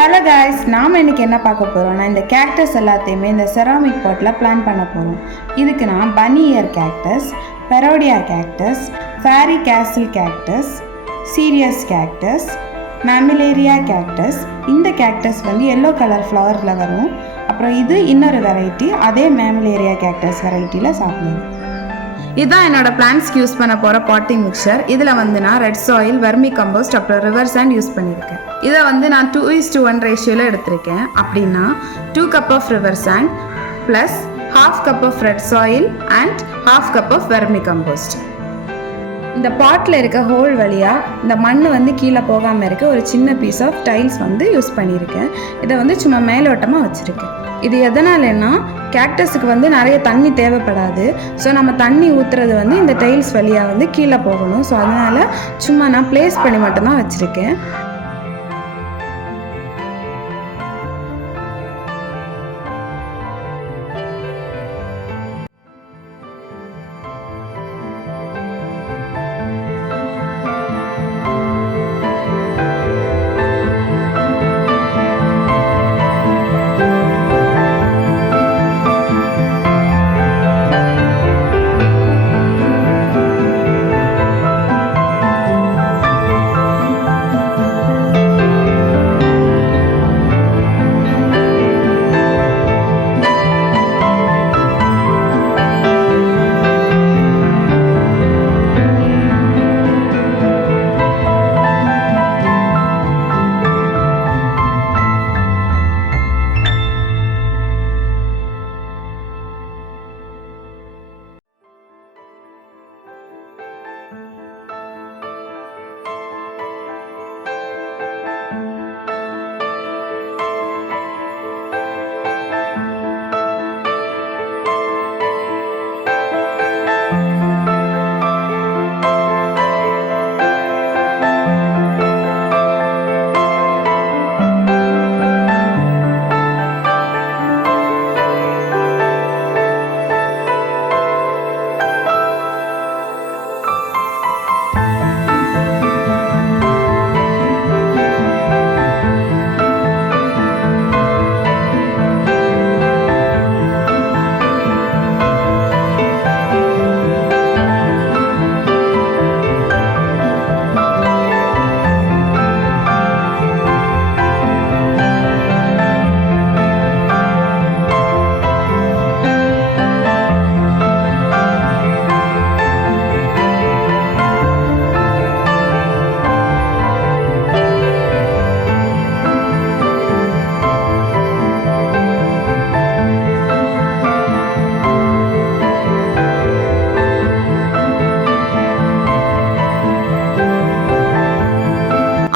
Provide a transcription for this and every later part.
Hello guys, நாம் இன்றைக்கி என்ன பார்க்க போகிறோம்னா இந்த கேக்டஸ் எல்லாத்தையுமே இந்த செராமிக் பாட்டில் பிளான் பண்ண போகிறோம். இதுக்கு நான் பனி இயர் கேக்டஸ், பெரோடியா கேக்டஸ், ஃபேரி கேசில் கேக்டஸ், சீரியஸ் கேக்டஸ், மேமிலேரியா கேக்டஸ். இந்த கேக்டஸ் வந்து எல்லோ கலர் ஃப்ளவரில் வரும். அப்புறம் இது இன்னொரு வெரைட்டி, அதே மேமிலேரியா கேக்டஸ் வெரைட்டியில் சாப்பிடுவோம். இதுதான் என்னோடய பிளான்ட்ஸ்க்கு யூஸ் பண்ண போகிற பாட்டிங் மிக்சர். இதில் வந்து நான் ரெட் சாயில், வெர்மி கம்போஸ்ட், அப்புறம் ரிவர் சாண்ட் யூஸ் பண்ணியிருக்கேன். இதை வந்து நான் 2:1 ரேஷியோவில் எடுத்திருக்கேன். அப்படின்னா 2 cup of river sand plus 1/2 cup of red soil and 1/2 cup of vermicompost. இந்த பாட்டில் இருக்க ஹோல் வழியாக இந்த மண் வந்து கீழே போகாமல் இருக்க ஒரு சின்ன பீஸ் ஆஃப் டைல்ஸ் வந்து யூஸ் பண்ணியிருக்கேன். இதை வந்து சும்மா மேலோட்டமாக வச்சுருக்கேன். இது எதனாலன்னா கேக்டஸுக்கு வந்து நிறைய தண்ணி தேவைப்படாது. ஸோ நம்ம தண்ணி ஊற்றுறது வந்து இந்த டைல்ஸ் வழியாக வந்து கீழே போகணும். ஸோ அதனால் சும்மா நான் ப்ளேஸ் பண்ணி மட்டும்தான் வச்சுருக்கேன்.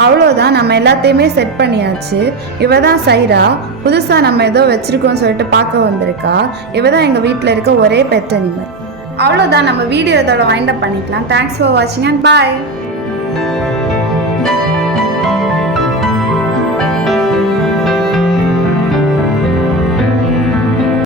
அவ்வளோதான், நம்ம எல்லாத்தையுமே செட் பண்ணியாச்சு. இவ தான் சைரா. புதுசாக நம்ம ஏதோ வச்சுருக்கோம்னு சொல்லிட்டு பார்க்க வந்திருக்கா. இவ தான் எங்கள் வீட்டில் இருக்க ஒரே பெட் அனிமல். அவ்வளோதான், நம்ம வீடியோ இதோட வைண்ட் அப் பண்ணிக்கலாம். தேங்க்ஸ் ஃபார் வாட்சிங் அண்ட் பாய்.